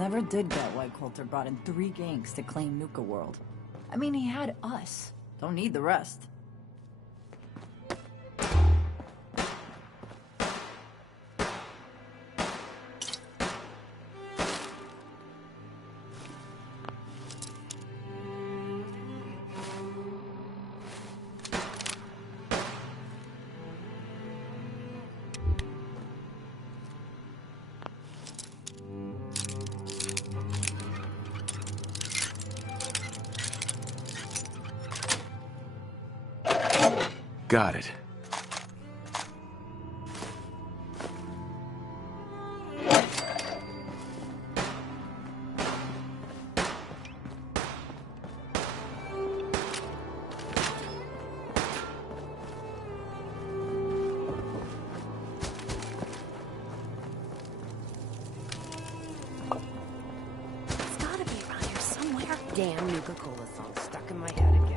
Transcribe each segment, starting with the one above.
Never did get why Coulter brought in 3 gangs to claim Nuka-World. I mean, he had us. Don't need the rest. Got it. It's gotta be around here somewhere. Damn Nuka-Cola song stuck in my head again.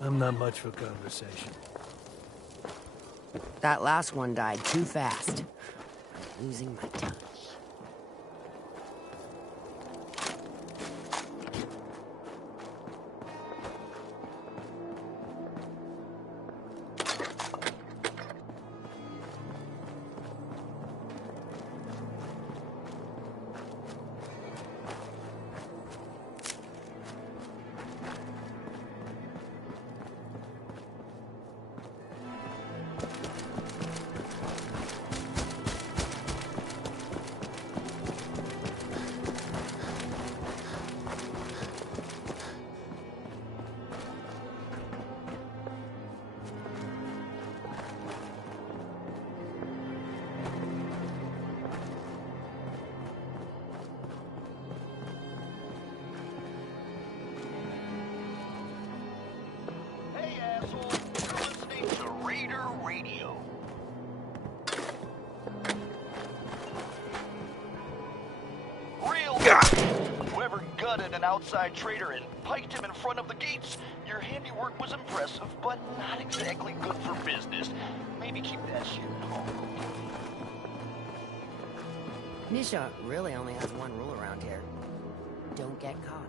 I'm not much for conversation. That last one died too fast. I'm losing my touch. Whoever gutted an outside trader and piked him in front of the gates, your handiwork was impressive, but not exactly good for business. Maybe keep that shit at home. Nisha really only has one rule around here. Don't get caught.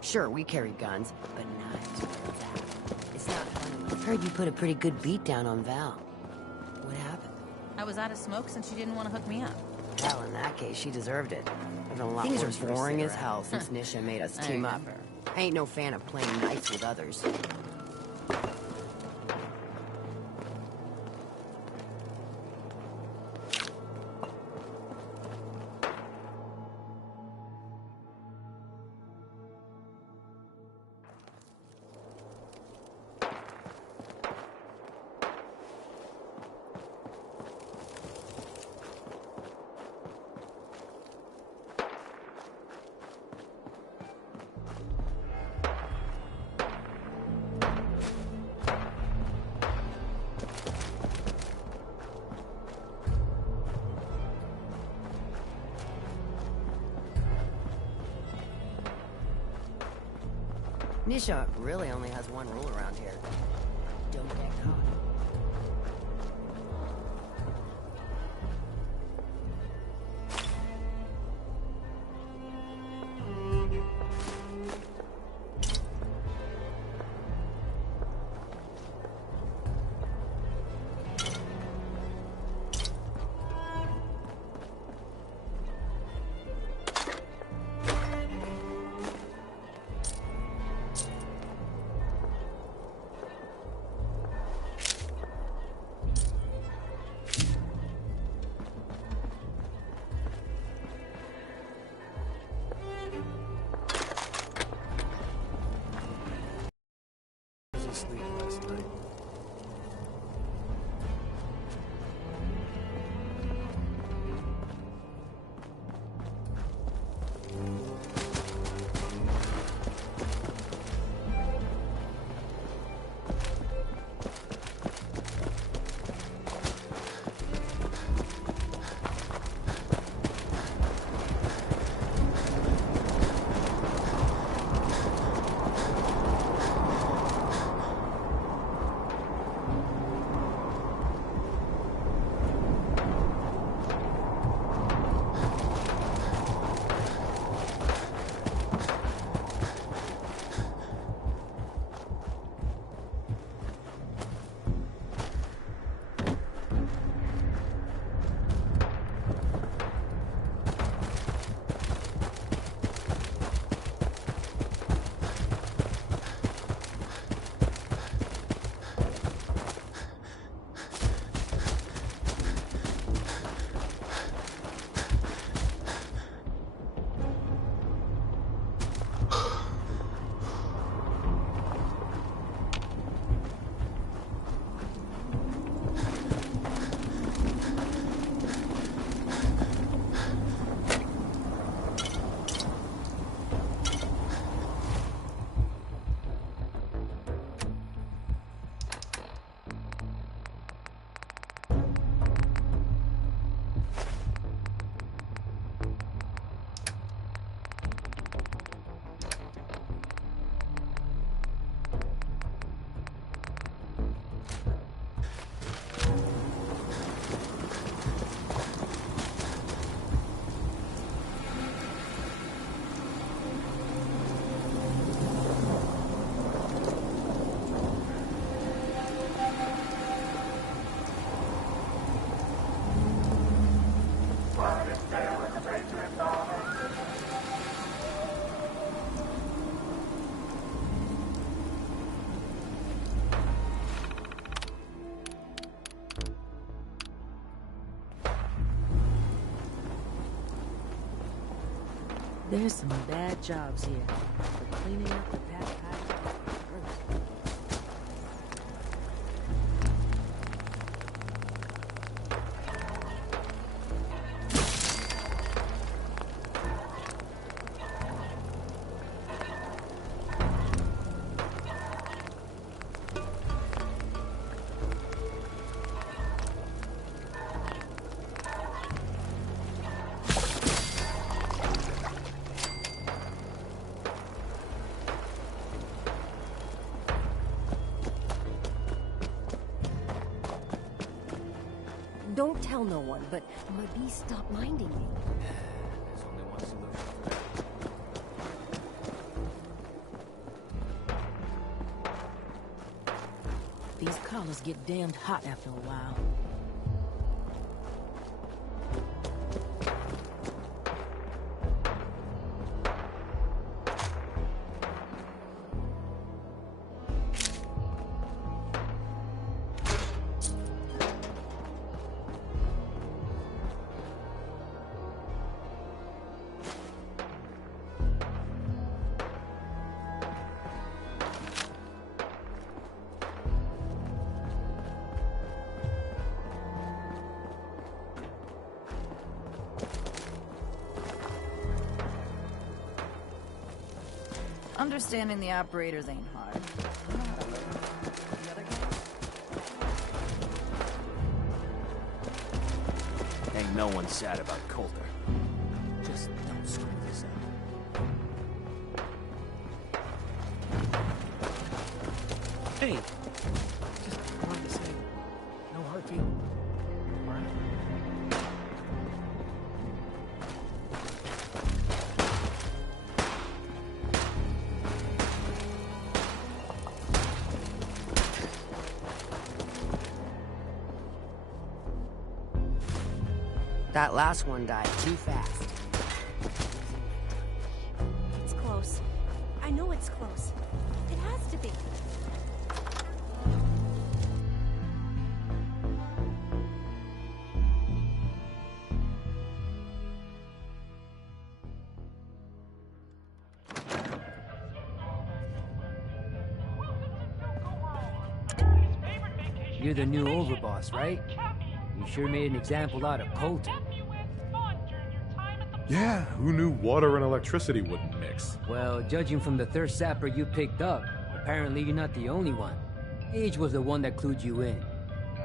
Sure, we carry guns, but knives where it's at. It's not fun. Heard you put a pretty good beat down on Val. What happened? I was out of smoke since she didn't want to hook me up. Well, in that case, she deserved it. Things are boring as hell since Nisha made us team up. I ain't no fan of playing nice with others. Nisha really only has one rule around here. Don't get caught. Sleep last night. There's some bad jobs here. But cleaning up the past Don't tell no one, but my bees stopped minding me. There's only one solution for that. These collars get damned hot after a while. Understanding the operators ain't hard. I know how to learn. The other guys? Ain't no one sad about Coulter. Just don't screw this up. Hey, just wanted to say, no hard feelings. All right? That last one died too fast. It's close. I know it's close. It has to be. You're the new overboss, right? You sure made an example out of Coulter. Yeah, who knew water and electricity wouldn't mix? Well, judging from the thirst sapper you picked up, apparently you're not the only one. Age was the one that clued you in.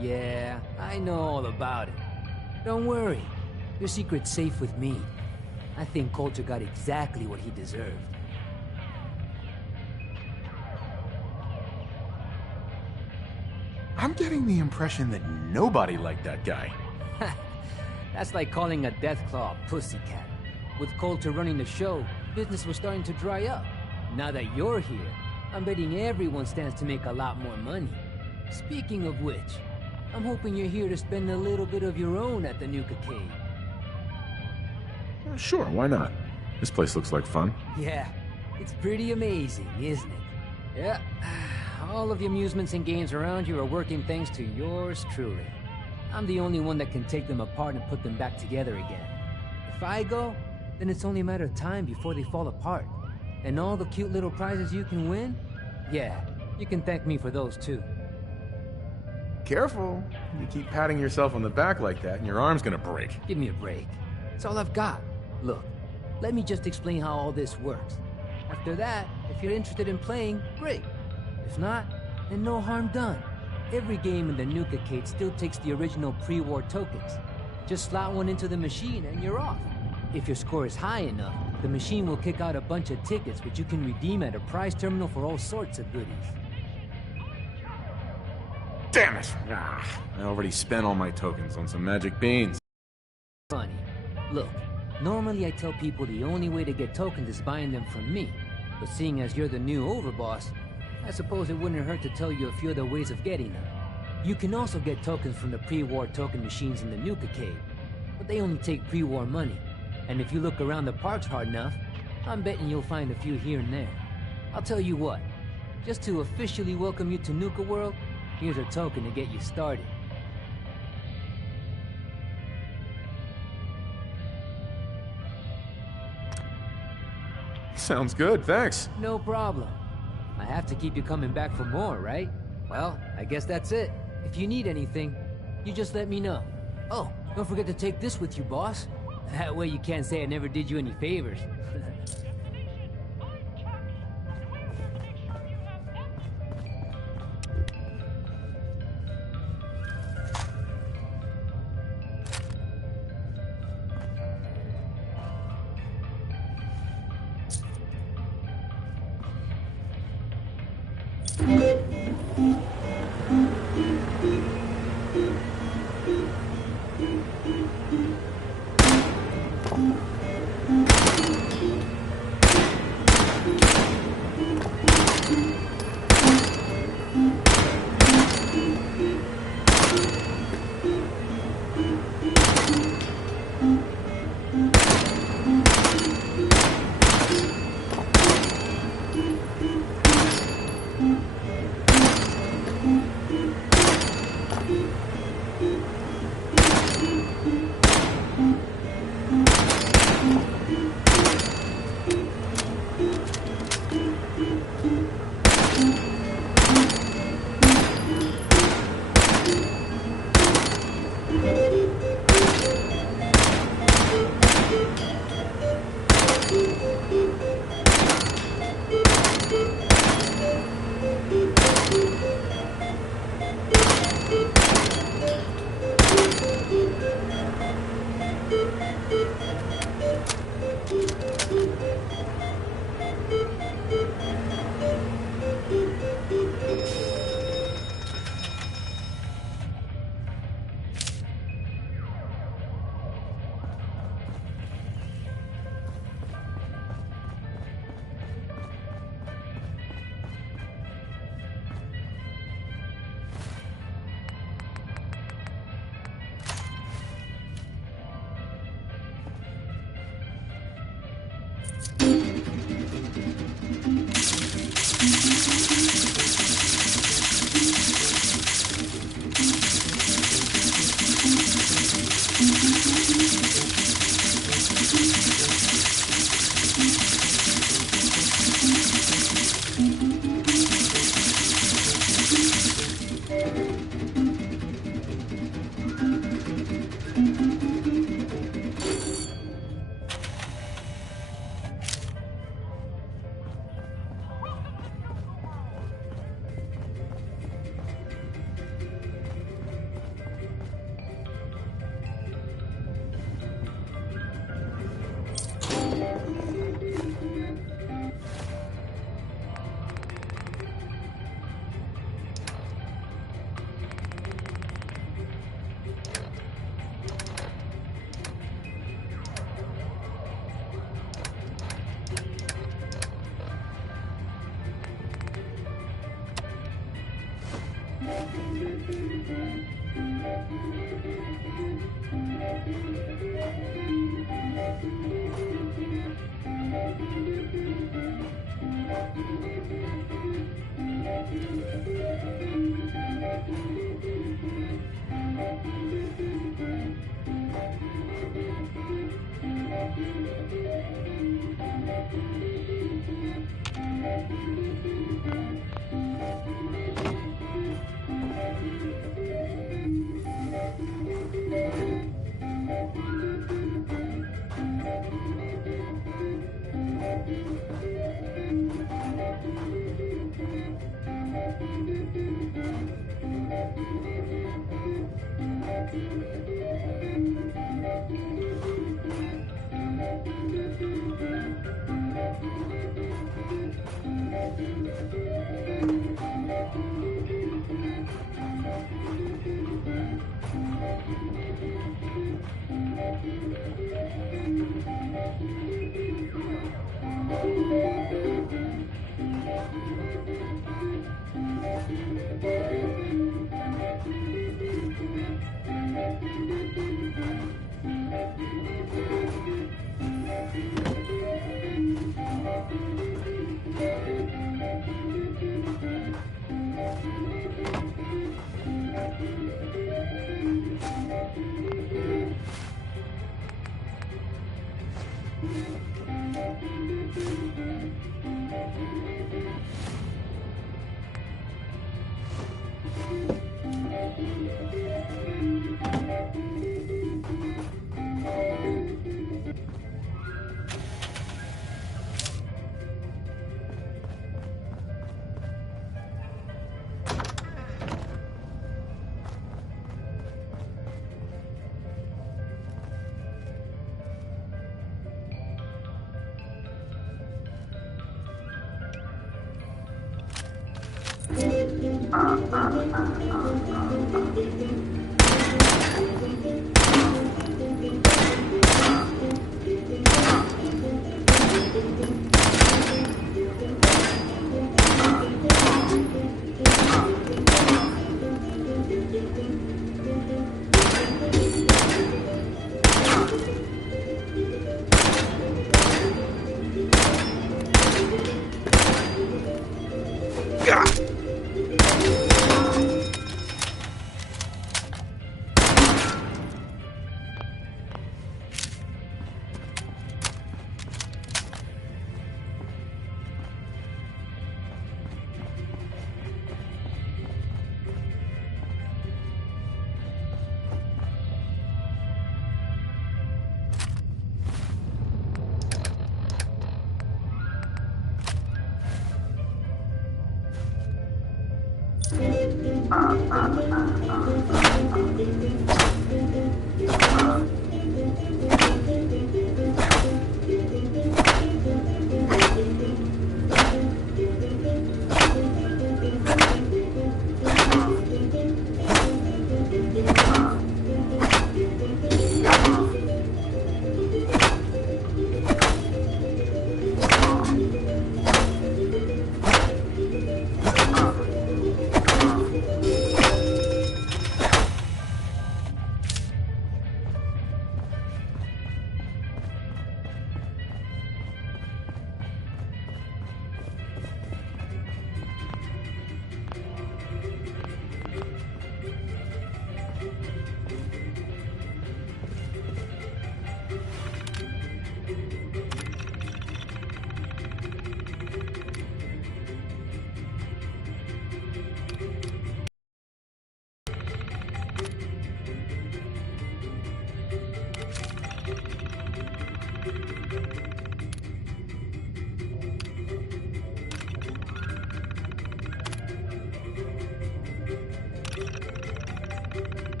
Yeah, I know all about it. Don't worry, your secret's safe with me. I think Coulter got exactly what he deserved. I'm getting the impression that nobody liked that guy. That's like calling a Deathclaw a pussycat. With Coulter running the show, business was starting to dry up. Now that you're here, I'm betting everyone stands to make a lot more money. Speaking of which, I'm hoping you're here to spend a little bit of your own at the Nuka-Cave. Sure, why not? This place looks like fun. Yeah, it's pretty amazing, isn't it? Yeah, all of the amusements and games around you are working thanks to yours truly. I'm the only one that can take them apart and put them back together again. If I go, then it's only a matter of time before they fall apart. And all the cute little prizes you can win? Yeah, you can thank me for those too. Careful. You keep patting yourself on the back like that and your arm's gonna break. Give me a break. It's all I've got. Look, let me just explain how all this works. After that, if you're interested in playing, great. If not, then no harm done. Every game in the Nuka-Cave still takes the original pre-war tokens. Just slot one into the machine and you're off. If your score is high enough, the machine will kick out a bunch of tickets which you can redeem at a prize terminal for all sorts of goodies. Damn it! I already spent all my tokens on some magic beans. Funny. Look, normally I tell people the only way to get tokens is buying them from me. But seeing as you're the new overboss, I suppose it wouldn't hurt to tell you a few other ways of getting them. You can also get tokens from the pre-war token machines in the Nuka-Cave, but they only take pre-war money. And if you look around the parks hard enough, I'm betting you'll find a few here and there. I'll tell you what, just to officially welcome you to Nuka-World, here's a token to get you started. Sounds good, thanks. No problem. I have to keep you coming back for more, right? Well, I guess that's it. If you need anything, you just let me know. Oh, don't forget to take this with you, boss. That way you can't say I never did you any favors.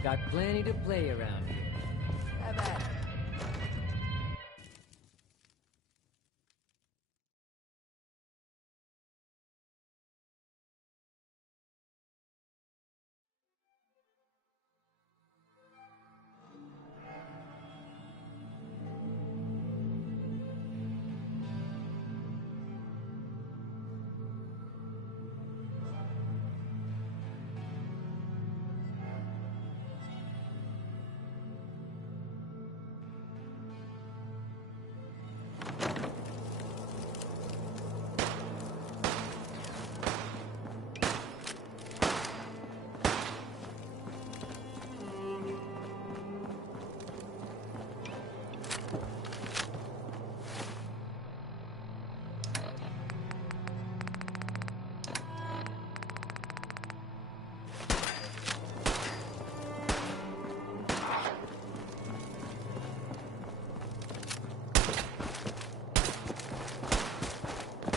Got plenty to play around here. Have at it.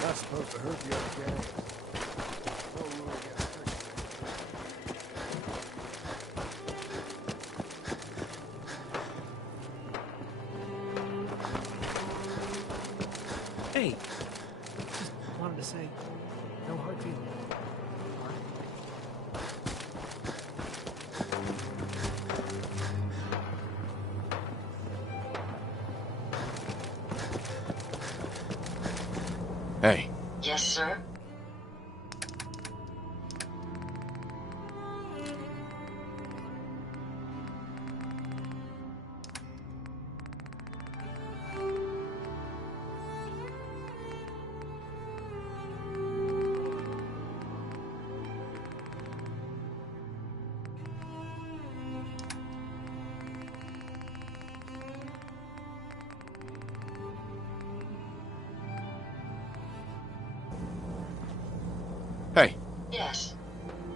Not supposed to hurt the other guy. No rule against hurting. Hey, just wanted to say, no hard feelings. Hey. Yes, sir?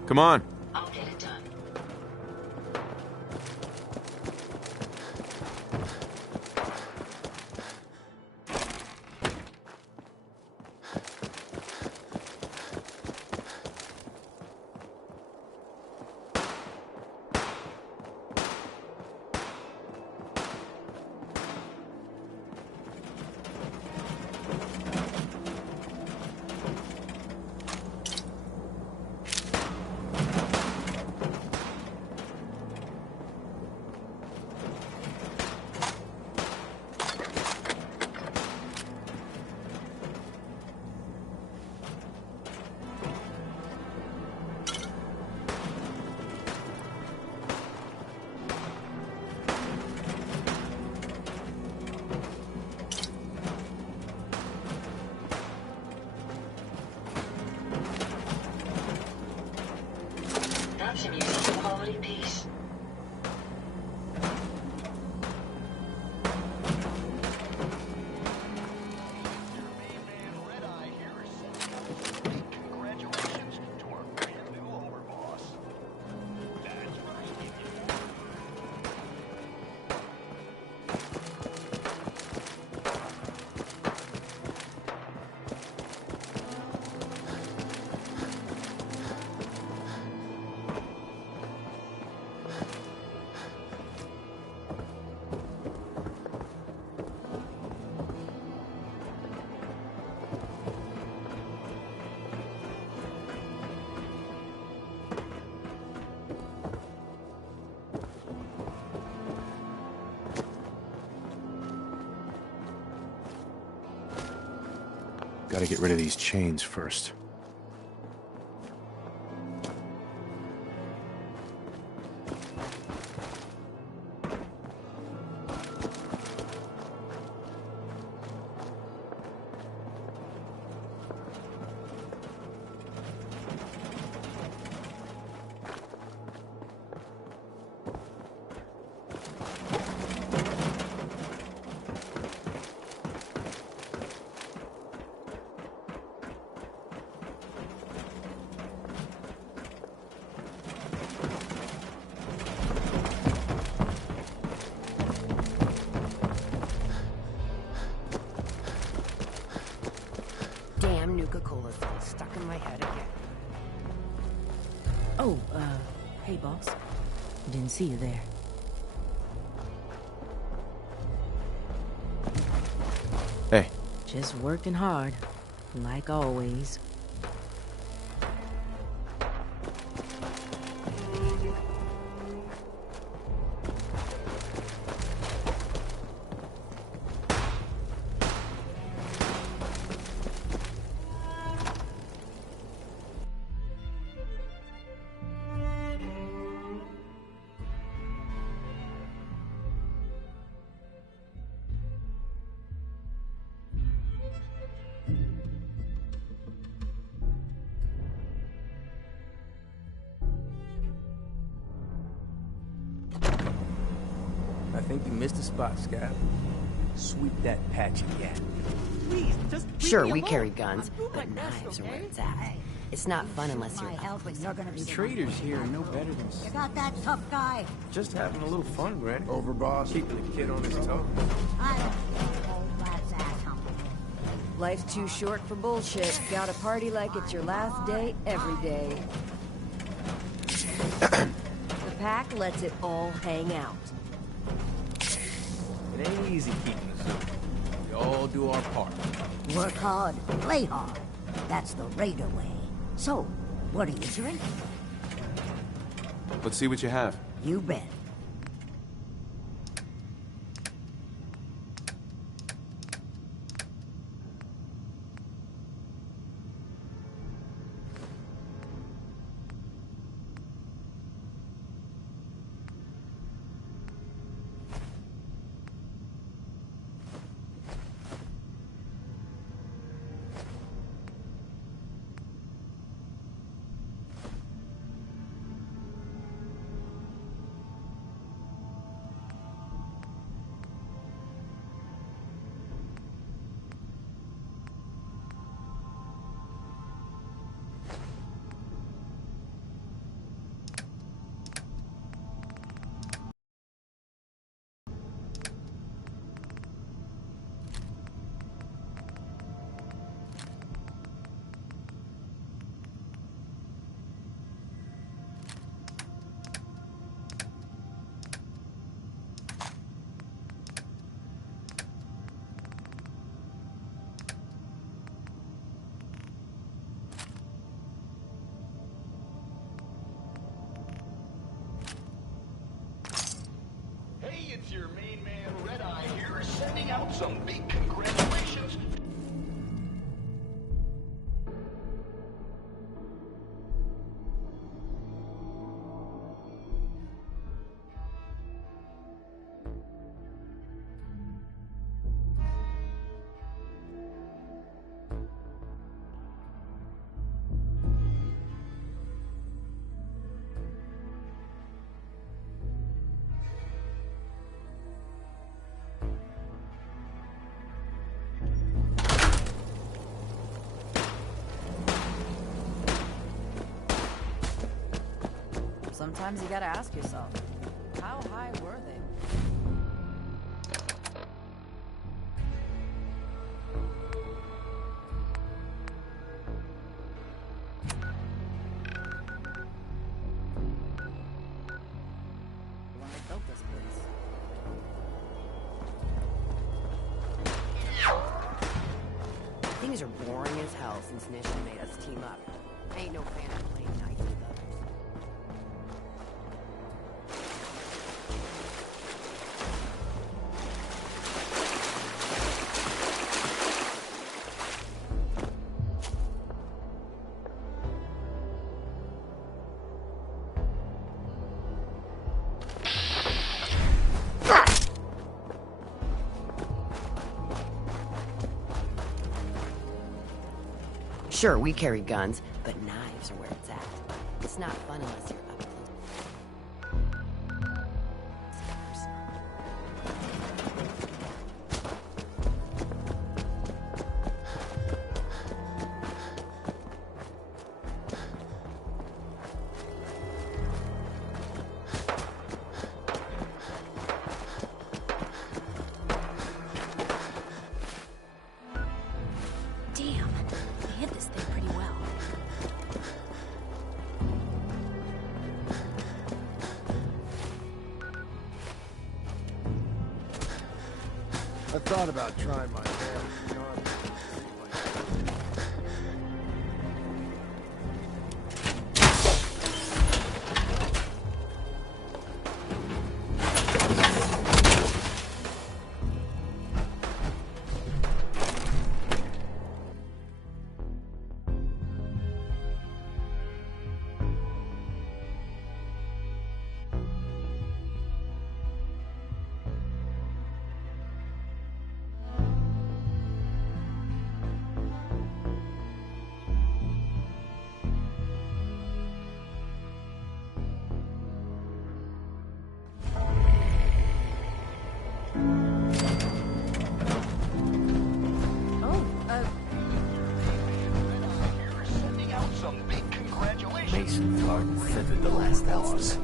Come on. I'll get it done. That's a museum quality piece. Congratulations to our brand new overboss. That's right. Gotta get rid of these chains first. Damn Nuka-Cola thing stuck in my head again. Oh, hey, boss. Didn't see you there. Hey, Just working hard, like always. I think you missed a spot, Scab. Sweep that patch again. Please, just leave Sure, me we alone. carry guns, I'm doing my but best, knives are okay? where it's at. It's not fun unless you're My help and you're gonna be The traders here are no better than You got that tough guy? just having a little fun, Granny. overboss. Keeping the kid on his toes. I don't care, old rat's ass humping. Life's too short for bullshit. Gotta party like it's your last day every day. The pack lets it all hang out. It ain't easy keeping us up. We all do our part. Work hard, play hard. That's the Raider way. So, what are you drinking? Let's see what you have. You bet. Sometimes you gotta ask yourself, how high were they? When they built this place. Things are boring as hell since Nisha made us team up. I ain't no fan of playing nice with others. Sure, we carry guns, but knives are where it's at. It's not fun unless you're up close. Damn, they hit this thing pretty well. I thought about trying my hand at the army. Sending out some big congratulations. Mason Garden feathered the last boss.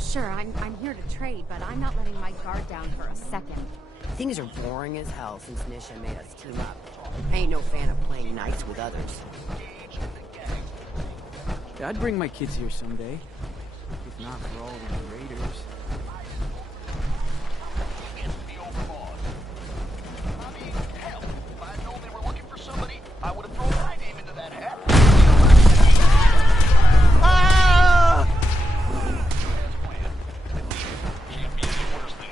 Sure, I'm here to trade, but I'm not letting my guard down for a second. Things are boring as hell since Nisha made us team up. I ain't no fan of playing nice with others. Yeah, I'd bring my kids here someday. If not for all these raiders. I would have thrown my name into that hat. Can't be any worse than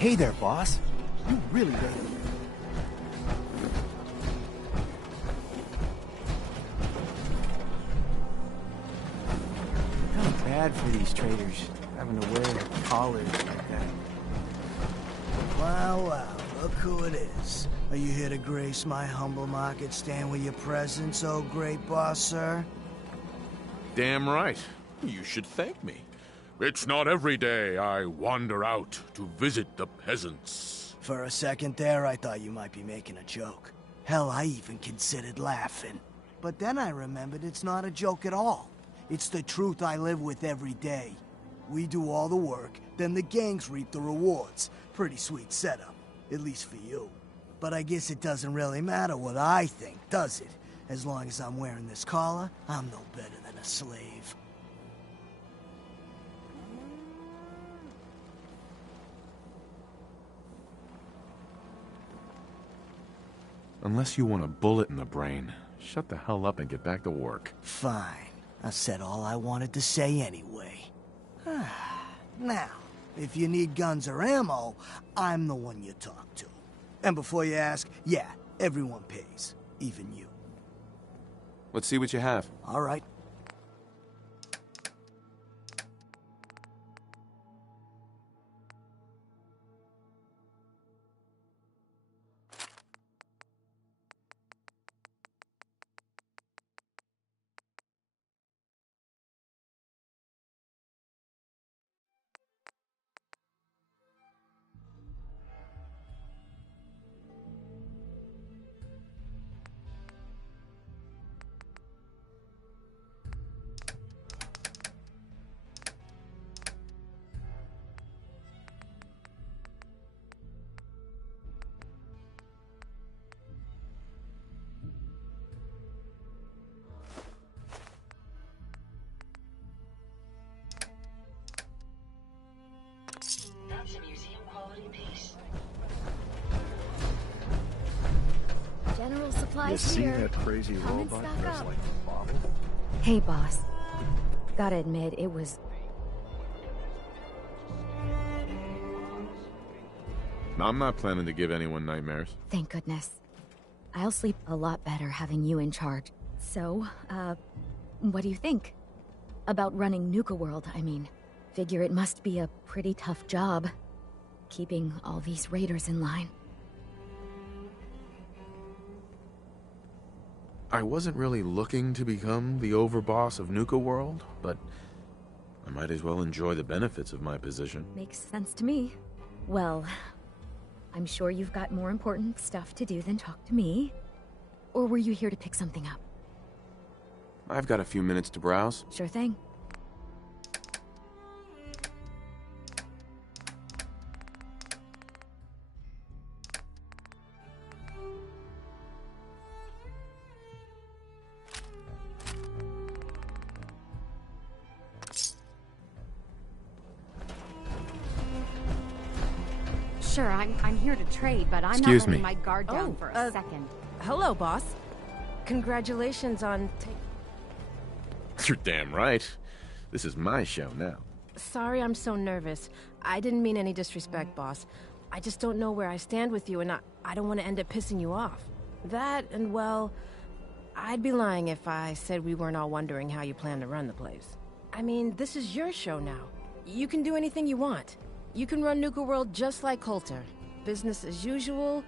Hey there, boss. You really ready? Kind of bad for these traders, having to wear collars like that. Wow, wow, look who it is. Are you here to grace my humble market stand with your presence, oh great boss, sir? Damn right. You should thank me. It's not every day I wander out to visit the peasants. For a second there, I thought you might be making a joke. Hell, I even considered laughing. But then I remembered it's not a joke at all. It's the truth I live with every day. We do all the work, then the gangs reap the rewards. Pretty sweet setup, at least for you. But I guess it doesn't really matter what I think, does it? As long as I'm wearing this collar, I'm no better than a slave. Unless you want a bullet in the brain, shut the hell up and get back to work. Fine. I said all I wanted to say anyway. Now, if you need guns or ammo, I'm the one you talk to. And before you ask, yeah, everyone pays. Even you. Let's see what you have. All right. That's a museum quality piece. General supplies You here. see that crazy Come and robot stock dressed up. like a bottle? Hey, boss. Gotta admit, it was... I'm not planning to give anyone nightmares. Thank goodness. I'll sleep a lot better having you in charge. So, what do you think? About running Nuka-World, I mean. Figure it must be a pretty tough job, keeping all these raiders in line. I wasn't really looking to become the overboss of Nuka-World, but I might as well enjoy the benefits of my position. Makes sense to me. Well, I'm sure you've got more important stuff to do than talk to me. Or were you here to pick something up? I've got a few minutes to browse. Sure thing. Sure, I'm here to trade, but I'm Excuse not letting me. my guard down for a second. Hello, boss. Congratulations on You're damn right. This is my show now. Sorry I'm so nervous. I didn't mean any disrespect, boss. I just don't know where I stand with you, and I don't want to end up pissing you off. That, and well, I'd be lying if I said we weren't all wondering how you plan to run the place. I mean, this is your show now. You can do anything you want. You can run Nuka-World just like Coulter. Business as usual,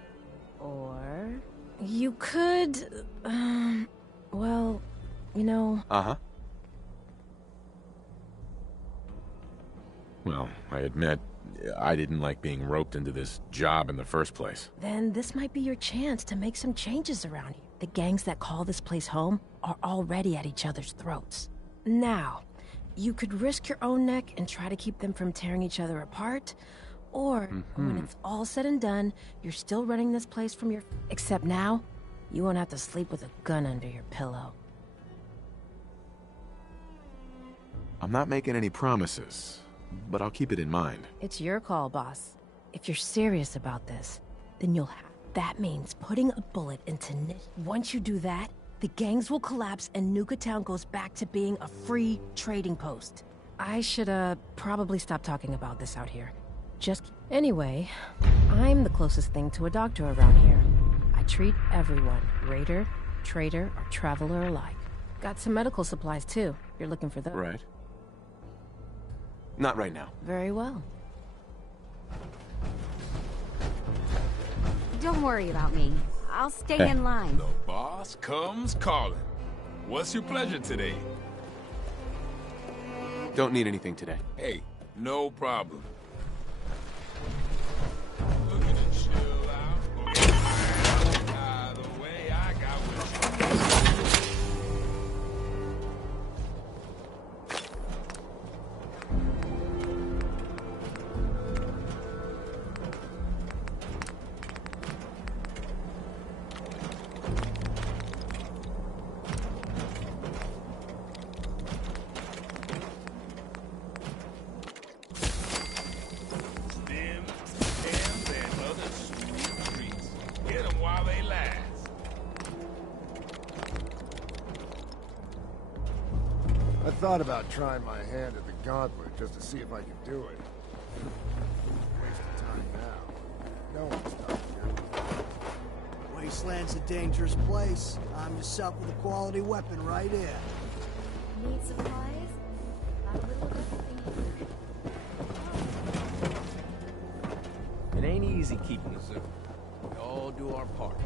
or you could, well, you know... Uh-huh. Well, I admit, I didn't like being roped into this job in the first place. Then this might be your chance to make some changes around here. The gangs that call this place home are already at each other's throats. Now, you could risk your own neck and try to keep them from tearing each other apart, or when it's all said and done, you're still running this place from your... Except now, you won't have to sleep with a gun under your pillow. I'm not making any promises, but I'll keep it in mind. It's your call, boss. If you're serious about this, then you'll have... That means putting a bullet into Once you do that, the gangs will collapse and Nuka Town goes back to being a free trading post. I should, probably stop talking about this out here. Anyway, I'm the closest thing to a doctor around here. I treat everyone, raider, trader, or traveler alike. Got some medical supplies, too. You're looking for those. Right. Not right now. Very well. Don't worry about me. I'll stay in line. The boss comes calling. What's your pleasure today? Don't need anything today. Hey, no problem. Looking to chill out? By the way, I got what I thought about trying my hand at the gauntlet just to see if I could do it. Waste of time now. No one's stopping here. Wasteland's a dangerous place. Arm yourself with a quality weapon right here. Need supplies? Got a little of everything here. It ain't easy keeping the zoo. We all do our part.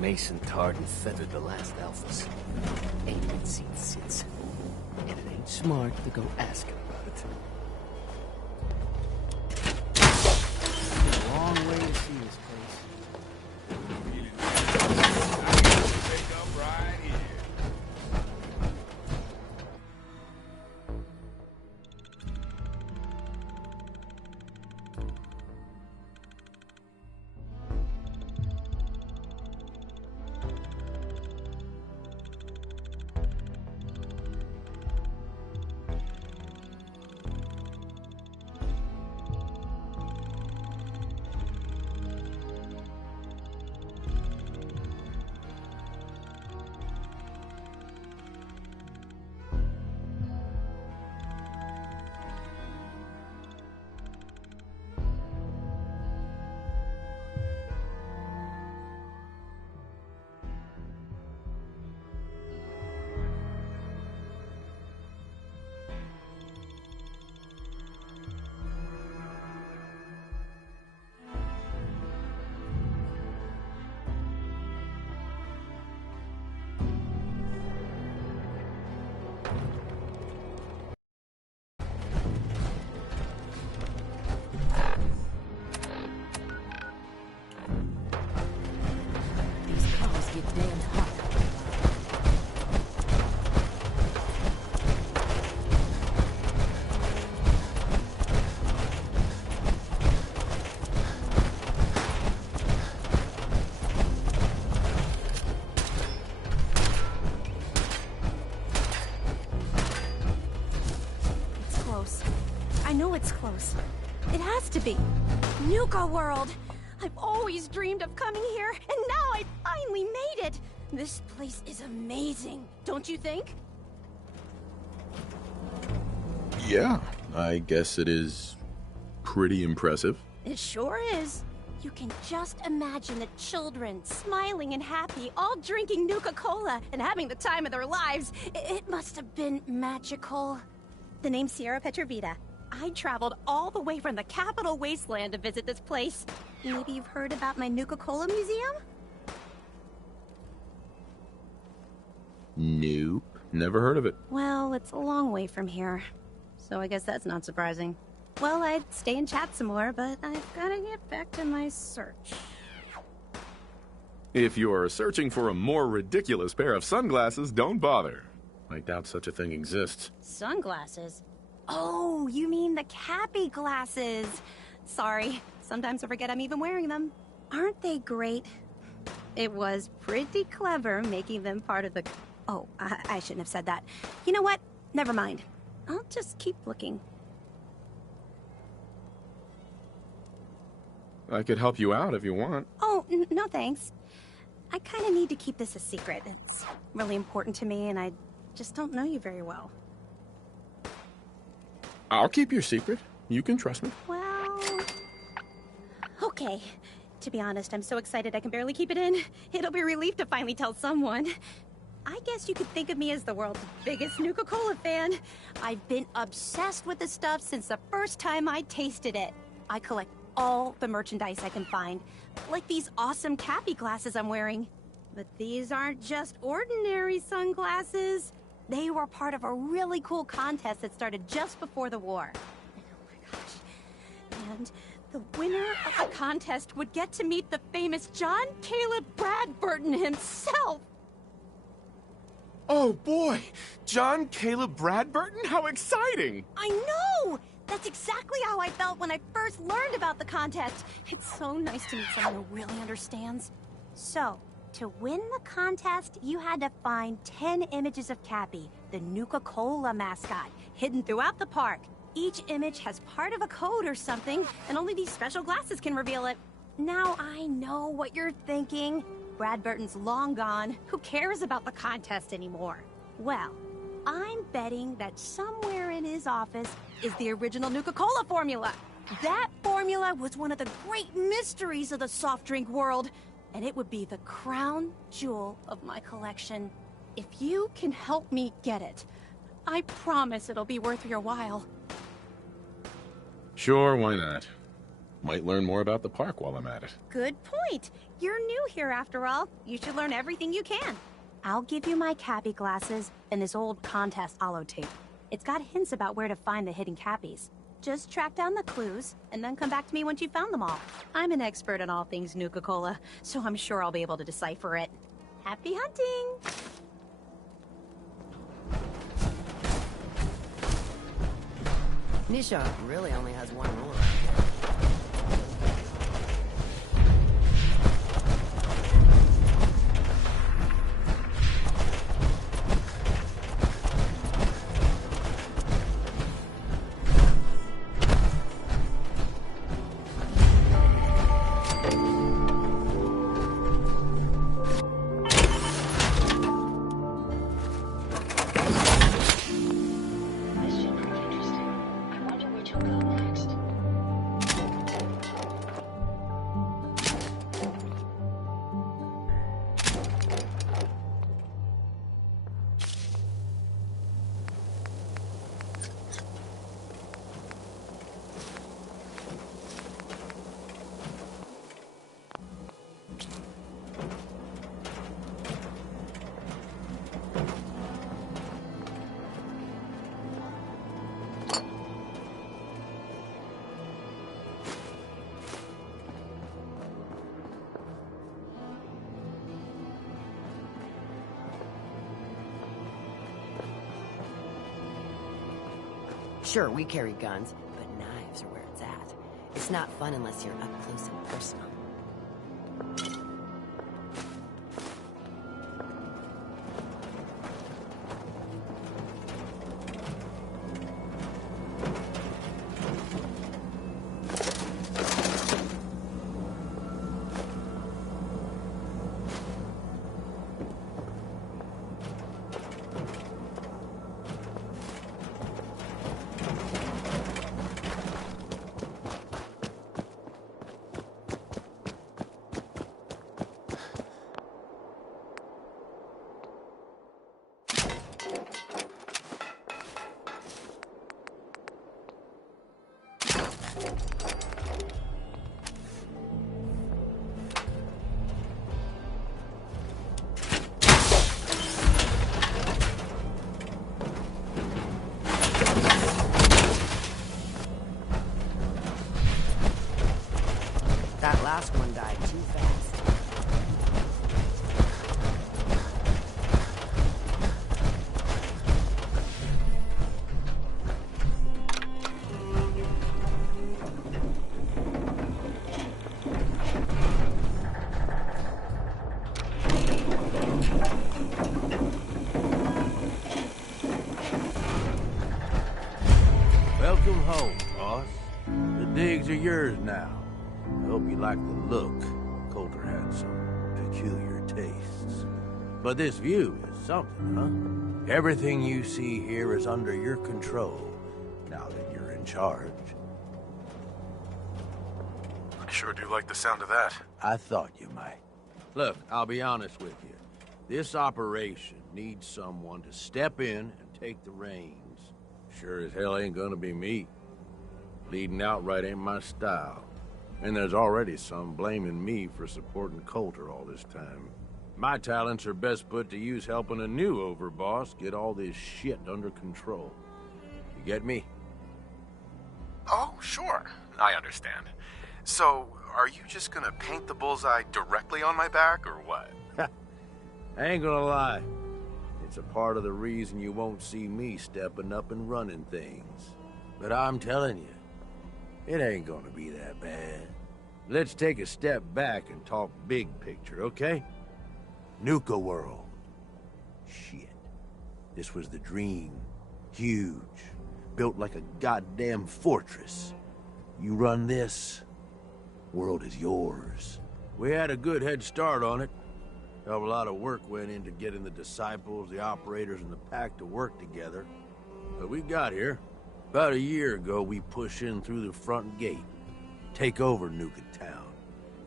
Mason tarred and feathered the last alphas. Ain't been seen since. And it ain't smart to go ask him about it. A long way to see this place. Take up right here. I know it's close. It has to be. Nuka-World! I've always dreamed of coming here, and now I finally made it! This place is amazing, don't you think? Yeah, I guess it is pretty impressive. It sure is. You can just imagine the children, smiling and happy, all drinking Nuka-Cola and having the time of their lives. It must have been magical. The name's Sierra Petrovita. I traveled all the way from the capital wasteland to visit this place. Maybe you've heard about my Nuka-Cola museum? Nope, never heard of it. Well, it's a long way from here, so I guess that's not surprising. Well, I'd stay and chat some more, but I've gotta get back to my search. If you're searching for a more ridiculous pair of sunglasses, don't bother. I doubt such a thing exists. Sunglasses? Oh, you mean the Cappy glasses. Sorry, sometimes I forget I'm even wearing them. Aren't they great? It was pretty clever making them part of the... Oh, I shouldn't have said that. You know what? Never mind. I'll just keep looking. I could help you out if you want. Oh, no thanks. I kind of need to keep this a secret. It's really important to me, and I just don't know you very well. I'll keep your secret. You can trust me. Well... Okay. To be honest, I'm so excited I can barely keep it in. It'll be a relief to finally tell someone. I guess you could think of me as the world's biggest Nuka-Cola fan. I've been obsessed with the stuff since the first time I tasted it. I collect all the merchandise I can find, like these awesome Cappy glasses I'm wearing. But these aren't just ordinary sunglasses. They were part of a really cool contest that started just before the war. Oh my gosh. And the winner of the contest would get to meet the famous John Caleb Bradburton himself. Oh boy! John Caleb Bradburton? How exciting! I know! That's exactly how I felt when I first learned about the contest. It's so nice to meet someone who really understands. So, to win the contest, you had to find 10 images of Cappy, the Nuka-Cola mascot, hidden throughout the park. Each image has part of a code or something, and only these special glasses can reveal it. Now I know what you're thinking. Brad Burton's long gone. Who cares about the contest anymore? Well, I'm betting that somewhere in his office is the original Nuka-Cola formula. That formula was one of the great mysteries of the soft drink world, and it would be the crown jewel of my collection. If you can help me get it, I promise it'll be worth your while. Sure, why not? Might learn more about the park while I'm at it. Good point. You're new here after all. You should learn everything you can. I'll give you my cappy glasses and this old contest holotape. It's got hints about where to find the hidden cappies. Just track down the clues, and then come back to me once you've found them all. I'm an expert in all things Nuka-Cola, so I'm sure I'll be able to decipher it. Happy hunting! Nisha really only has one rule around here. Sure, we carry guns, but knives are where it's at. It's not fun unless you're up close and personal. That last one died too fast. Welcome home, boss. The digs are yours now. I hope you like the look. Coulter had some peculiar tastes. But this view is something, huh? Everything you see here is under your control, now that you're in charge. I sure do like the sound of that. I thought you might. Look, I'll be honest with you. This operation needs someone to step in and take the reins. Sure as hell ain't gonna be me. Leading outright ain't my style. And there's already some blaming me for supporting Coulter all this time. My talents are best put to use helping a new overboss get all this shit under control. You get me? Oh, sure. I understand. So, are you just gonna paint the bullseye directly on my back, or what? I ain't gonna lie. It's a part of the reason you won't see me stepping up and running things. But I'm telling you, it ain't gonna be that bad. Let's take a step back and talk big picture, okay? Nuka-World. Shit. This was the dream. Huge. Built like a goddamn fortress. You run this, world is yours. We had a good head start on it. Hell of a lot of work went into getting the disciples, the operators, and the pack to work together. But we got here. About a year ago, we push in through the front gate, take over Nuka Town,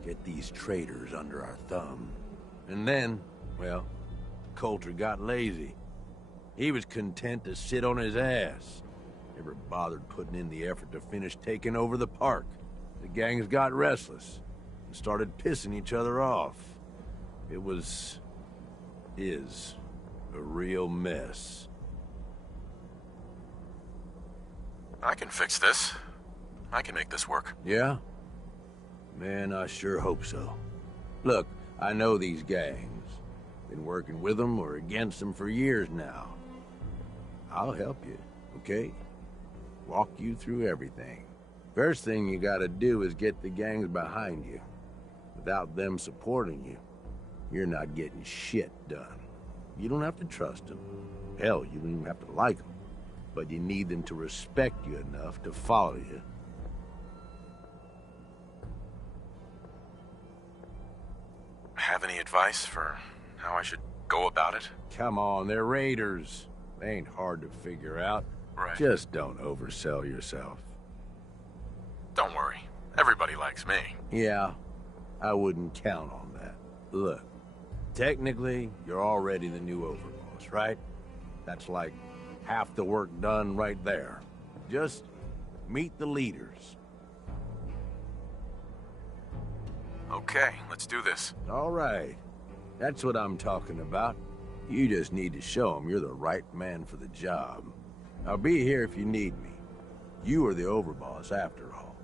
get these traitors under our thumb. And then, well, Coulter got lazy. He was content to sit on his ass. Never bothered putting in the effort to finish taking over the park. The gangs got restless and started pissing each other off. It is a real mess. I can fix this. I can make this work. Yeah? Man, I sure hope so. Look, I know these gangs. Been working with them or against them for years now. I'll help you, okay? Walk you through everything. First thing you gotta do is get the gangs behind you. Without them supporting you, you're not getting shit done. You don't have to trust them. Hell, you don't even have to like them. But you need them to respect you enough to follow you. Have any advice for how I should go about it? Come on, they're raiders. They ain't hard to figure out. Right. Just don't oversell yourself. Don't worry. Everybody likes me. Yeah, I wouldn't count on that. Look, technically, you're already the new overboss, right? That's like half the work done right there. Just meet the leaders. Okay, let's do this. All right. That's what I'm talking about. You just need to show them you're the right man for the job. I'll be here if you need me. You are the overboss after all.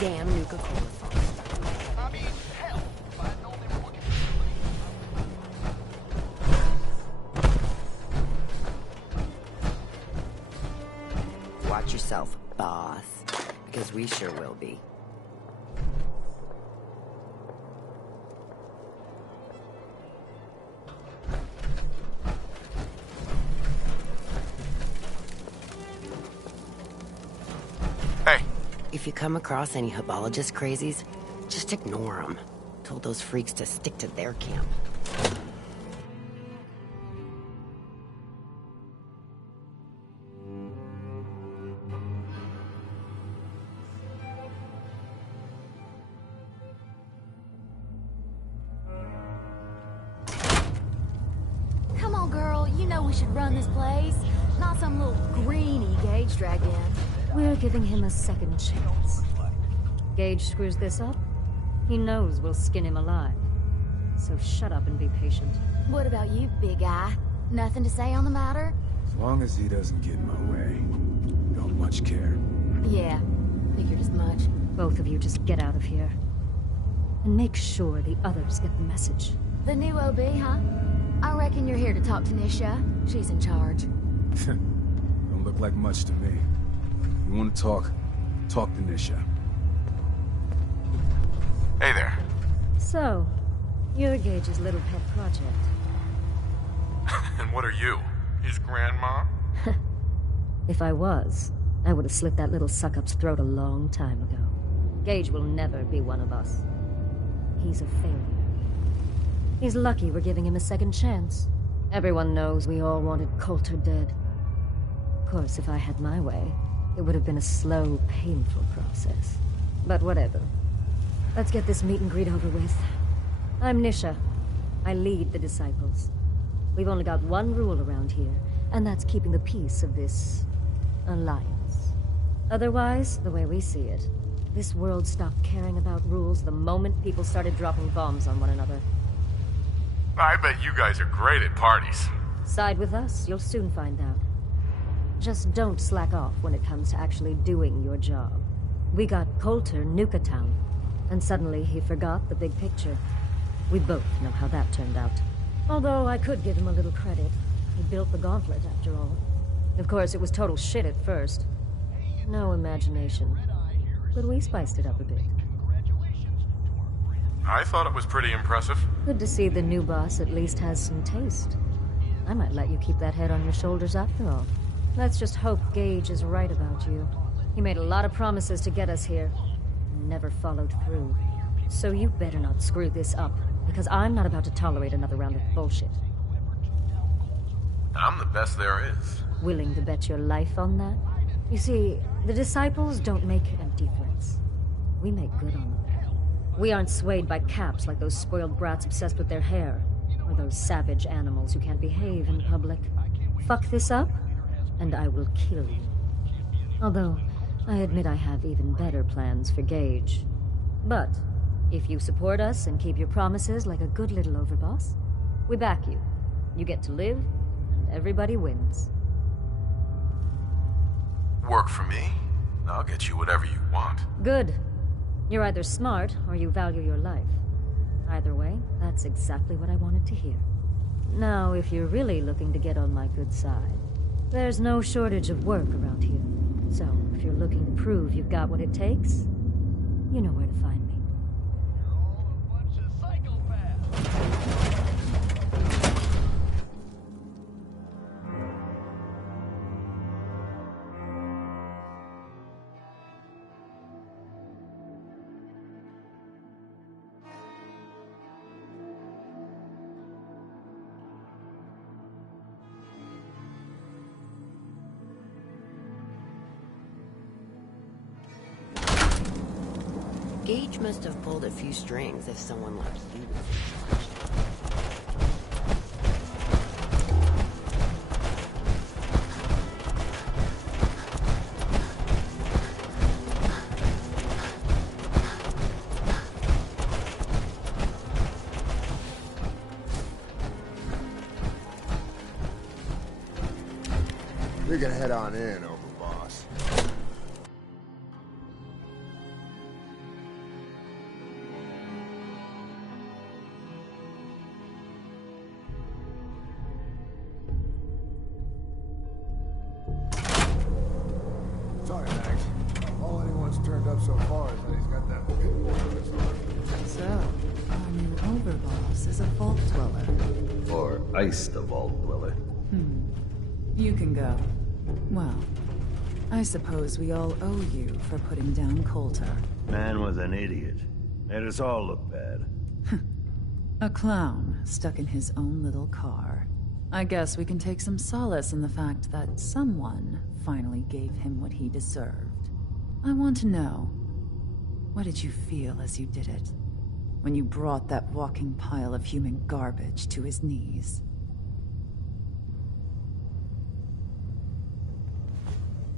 damn Nuka-Cola folks. I mean, hell, if I'd known they were looking for Watch yourself, boss. Because we sure will be. Hey. If you come across any hebologist crazies, just ignore them. Told those freaks to stick to their camp. Come on, girl. You know we should run this place. Not some little greenie Gage dragged in. We're giving him a second chance. Gage screws this up, he knows we'll skin him alive. So shut up and be patient. What about you, big guy? Nothing to say on the matter? As long as he doesn't get in my way, don't much care. Yeah, figured as much. Both of you just get out of here. And make sure the others get the message. The new OB, huh? I reckon you're here to talk to Nisha. She's in charge. Don't look like much to me. You want to talk? Talk to Nisha. Hey there. So, you're Gage's little pet project. And what are you? His grandma? If I was, I would have slit that little suck-up's throat a long time ago. Gage will never be one of us. He's a failure. He's lucky we're giving him a second chance. Everyone knows we all wanted Coulter dead. Of course, if I had my way, it would have been a slow, painful process. But whatever. Let's get this meet and greet over with. I'm Nisha. I lead the Disciples. We've only got one rule around here, and that's keeping the peace of this alliance. Otherwise, the way we see it, this world stopped caring about rules the moment people started dropping bombs on one another. I bet you guys are great at parties. Side with us, you'll soon find out. Just don't slack off when it comes to actually doing your job. We got Coulter Nuka-Town, and suddenly he forgot the big picture. We both know how that turned out. Although I could give him a little credit. He built the gauntlet, after all. Of course, it was total shit at first. No imagination. But we spiced it up a bit. I thought it was pretty impressive. Good to see the new boss at least has some taste. I might let you keep that head on your shoulders after all. Let's just hope Gage is right about you. He made a lot of promises to get us here, and never followed through. So you better not screw this up, because I'm not about to tolerate another round of bullshit. I'm the best there is. Willing to bet your life on that? You see, the Disciples don't make empty threats. We make good on them. We aren't swayed by caps like those spoiled brats obsessed with their hair, or those savage animals who can't behave in public. Fuck this up, and I will kill you. Although, I admit I have even better plans for Gage. But, if you support us and keep your promises like a good little overboss, we back you. You get to live, and everybody wins. Work for me? I'll get you whatever you want. Good. You're either smart, or you value your life. Either way, that's exactly what I wanted to hear. Now, if you're really looking to get on my good side, there's no shortage of work around here. So, if you're looking to prove you've got what it takes, you know where to find me. Gage must have pulled a few strings if someone like you was in charge. We can head on in, overboss. up so far is that he's got that pit bull in his arm. So, our new overboss is a vault dweller. Or iced the vault dweller. You can go. Well, I suppose we all owe you for putting down Coulter. Man was an idiot. Made us all look bad. A clown stuck in his own little car. I guess we can take some solace in the fact that someone finally gave him what he deserved. I want to know, what did you feel as you did it? When you brought that walking pile of human garbage to his knees?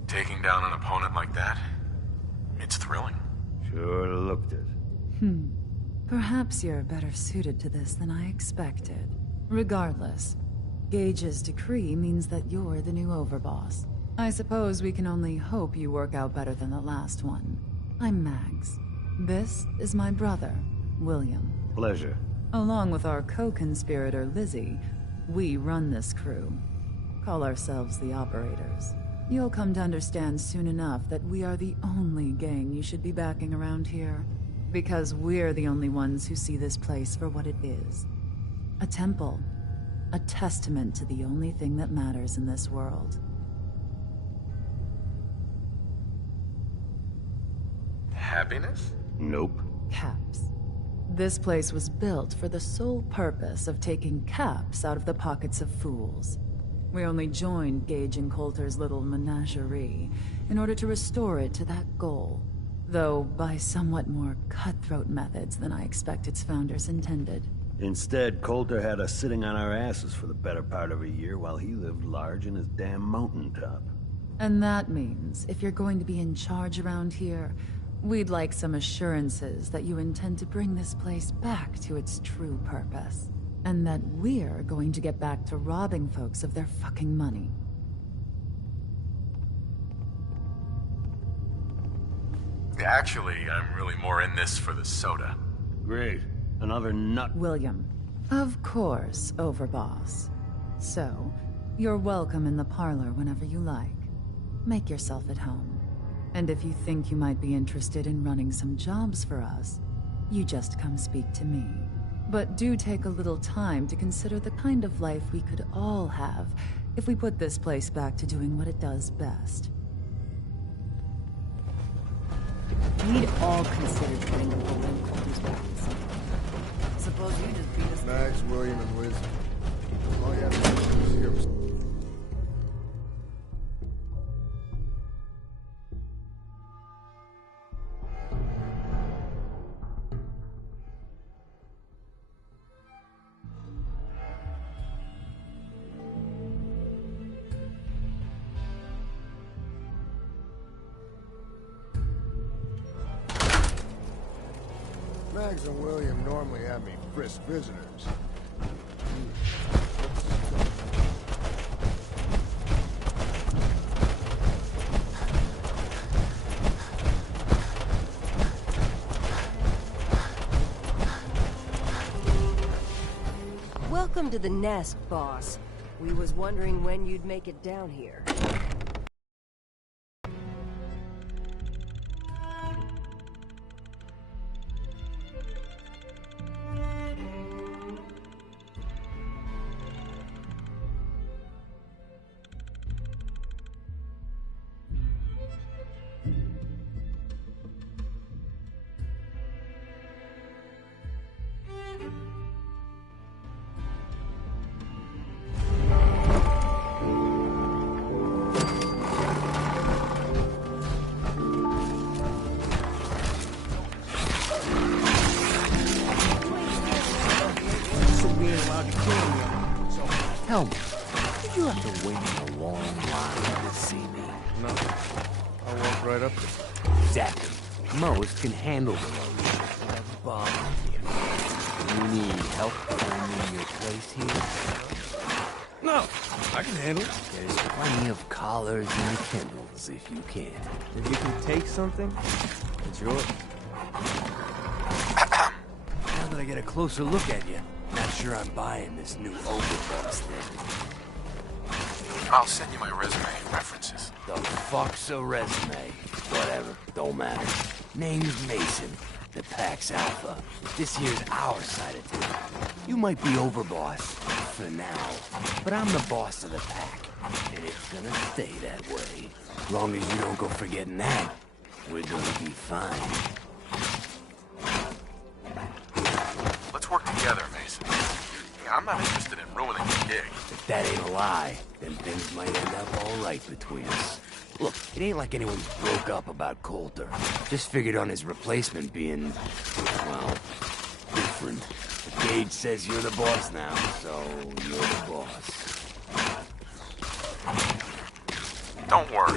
Taking down an opponent like that? It's thrilling. Sure looked it. Perhaps you're better suited to this than I expected. Regardless, Gage's decree means that you're the new overboss. I suppose we can only hope you work out better than the last one. I'm Mags. This is my brother, William. Pleasure. Along with our co-conspirator, Lizzie, we run this crew. Call ourselves the Operators. You'll come to understand soon enough that we are the only gang you should be backing around here. Because we're the only ones who see this place for what it is. A temple. A testament to the only thing that matters in this world. Happiness? Nope. Caps. This place was built for the sole purpose of taking caps out of the pockets of fools. We only joined Gage and Coulter's little menagerie in order to restore it to that goal. Though by somewhat more cutthroat methods than I expect its founders intended. Instead, Coulter had us sitting on our asses for the better part of a year while he lived large in his damn mountaintop. And that means, if you're going to be in charge around here, we'd like some assurances that you intend to bring this place back to its true purpose. And that we're going to get back to robbing folks of their fucking money. Actually, I'm really more in this for the soda. Great. Another nut. William. Of course, Overboss. So, you're welcome in the parlor whenever you like. Make yourself at home. And if you think you might be interested in running some jobs for us, you just come speak to me. But do take a little time to consider the kind of life we could all have if we put this place back to doing what it does best. We'd all consider putting the whole in Coulter's back at some point. Suppose you just beat us. Mags, William, and Liz. All you have to do is hear. Mags and William normally have me frisk visitors. Welcome to the nest, boss. We was wondering when you'd make it down here. Tell me, did you have to wait in a long line to see me? No. I walked right up there. Exactly. Most can handle the load. Whatever bothers you. You need help finding your place here? No, I can handle it. There's plenty of collars and Kindles if you can. If you can take something, it's yours. Now that I get a closer look at you, not sure I'm buying this new overboss thing. I'll send you my resume and references. The fuck's a resume? Whatever, don't matter. Name's Mason, the Pack's Alpha. This here's our side of town. You might be overboss, for now, but I'm the boss of the Pack, and it's gonna stay that way. Long as you don't go forgetting that, we're gonna be fine. Let's work together, Mason. I'm not interested in ruining the gig. If that ain't a lie, then things might end up all right between us. Look, it ain't like anyone broke up about Coulter. Just figured on his replacement being, well, different. But Gage says you're the boss now, so you're the boss. Don't worry.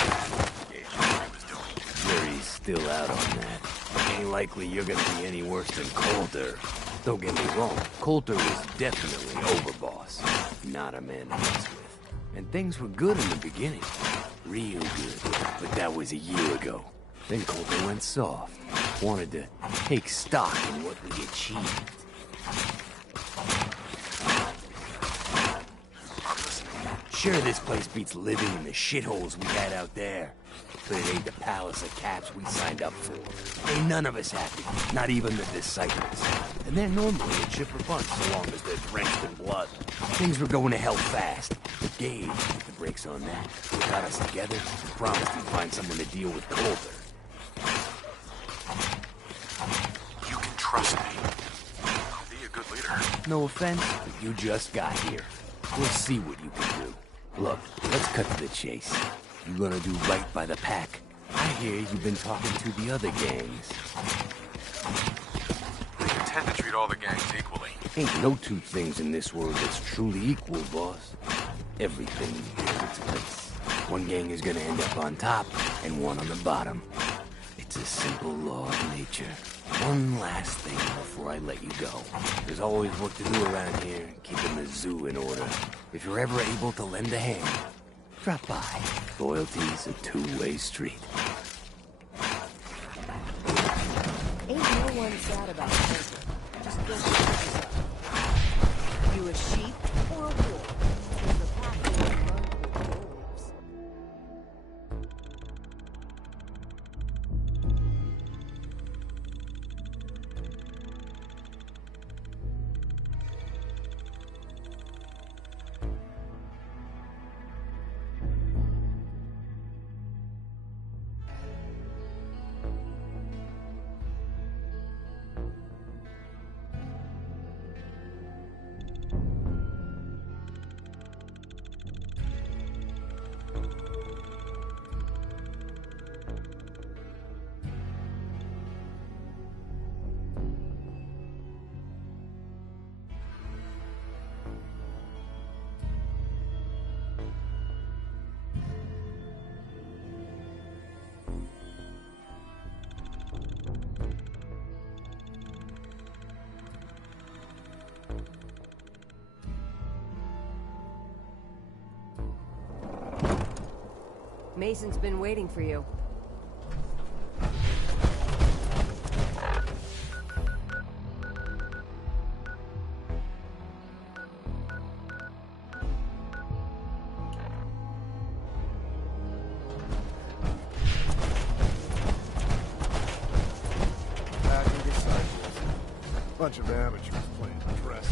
Gage knew what he was doing. Jury's still out on that. Ain't likely you're gonna be any worse than Coulter. Don't get me wrong, Coulter was definitely overboss. Not a man to mess with. And things were good in the beginning. Real good. But that was a year ago. Then Coulter went soft. Wanted to take stock in what we achieved. Sure, this place beats living in the shitholes we had out there. But it ain't the palace of caps we signed up for. Ain't none of us happy. Not even the disciples. And they're normally a chipper bunch so long as they're drenched in blood. Things were going to hell fast. But Gage put the brakes on that. Got us together and promised he'd find someone to deal with Coulter. You can trust me. I'll be a good leader. No offense, but you just got here. We'll see what you can do. Look, let's cut to the chase. You gonna do right by the Pack? I hear you've been talking to the other gangs. I intend to treat all the gangs equally. Ain't no two things in this world that's truly equal, boss. Everything has its place. One gang is gonna end up on top, and one on the bottom. It's a simple law of nature. One last thing before I let you go. There's always work to do around here, keeping the zoo in order. If you're ever able to lend a hand, drop by. Loyalty's a two-way street. Ain't no one sad about Spencer. Just go yourself. You a sheep or a wolf? There's the pack that run with wolves. Mason's been waiting for you. Back in disciples. Bunch of amateurs playing dress.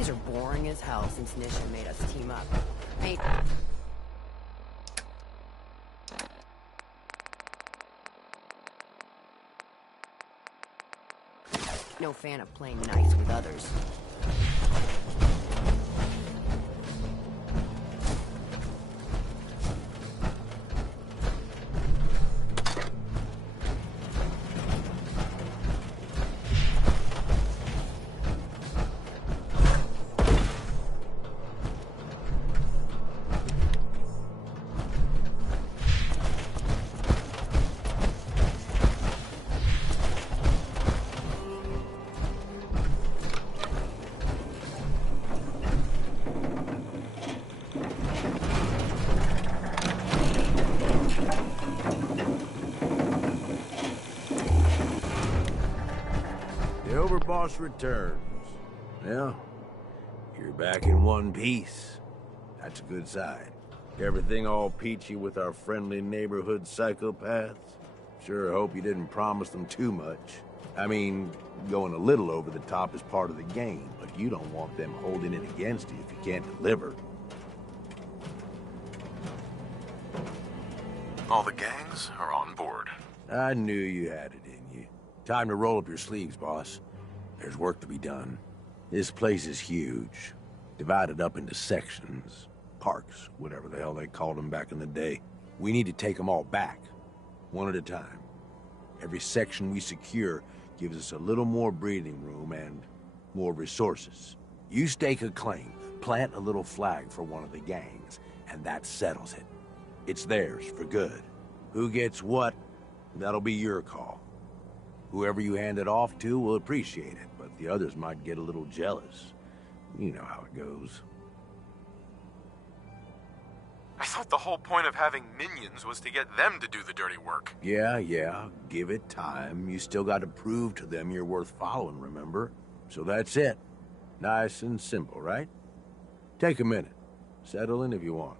Things are boring as hell since Nisha made us team up. Ain't... No fan of playing nice with others. Boss returns. Yeah, you're back in one piece. That's a good sign. Everything all peachy with our friendly neighborhood psychopaths? Sure hope you didn't promise them too much. I mean, going a little over the top is part of the game, but you don't want them holding it against you if you can't deliver. All the gangs are on board. I knew you had it in you. Time to roll up your sleeves, boss. There's work to be done. This place is huge, divided up into sections, parks, whatever the hell they called them back in the day. We need to take them all back, one at a time. Every section we secure gives us a little more breathing room and more resources. You stake a claim, plant a little flag for one of the gangs, and that settles it. It's theirs for good. Who gets what, that'll be your call. Whoever you hand it off to will appreciate it, but the others might get a little jealous. You know how it goes. I thought the whole point of having minions was to get them to do the dirty work. Yeah, give it time. You still got to prove to them you're worth following, remember? So that's it. Nice and simple, right? Take a minute. Settle in if you want.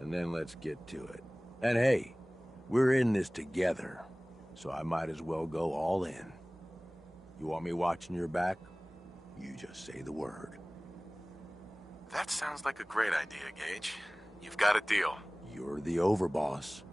And then let's get to it. And hey, we're in this together. So I might as well go all in. You want me watching your back? You just say the word. That sounds like a great idea, Gage. You've got a deal. You're the overboss.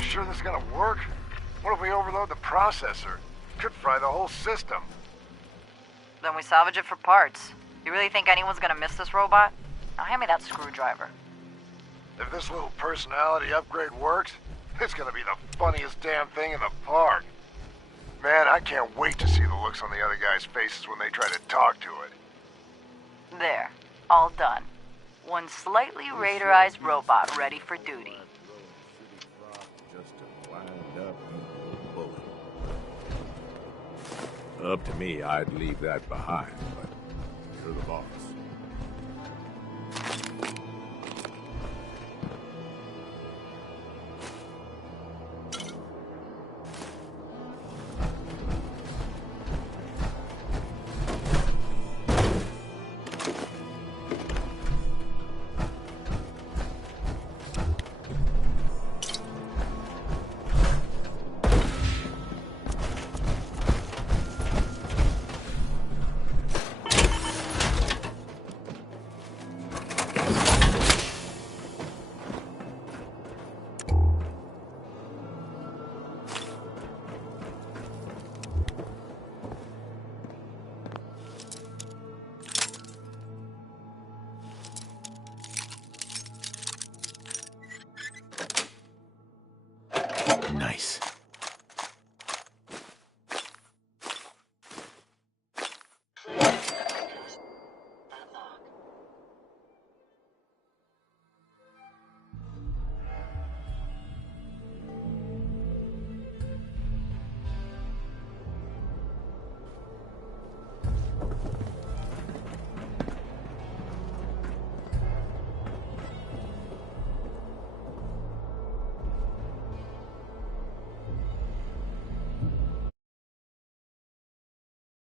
Sure this is gonna work? What if we overload the processor? Could fry the whole system. Then we salvage it for parts. You really think anyone's gonna miss this robot? Now hand me that screwdriver. If this little personality upgrade works, it's gonna be the funniest damn thing in the park. Man, I can't wait to see the looks on the other guys' faces when they try to talk to it. There. All done. One slightly radarized robot ready for duty. Up to me, I'd leave that behind, but you're the boss.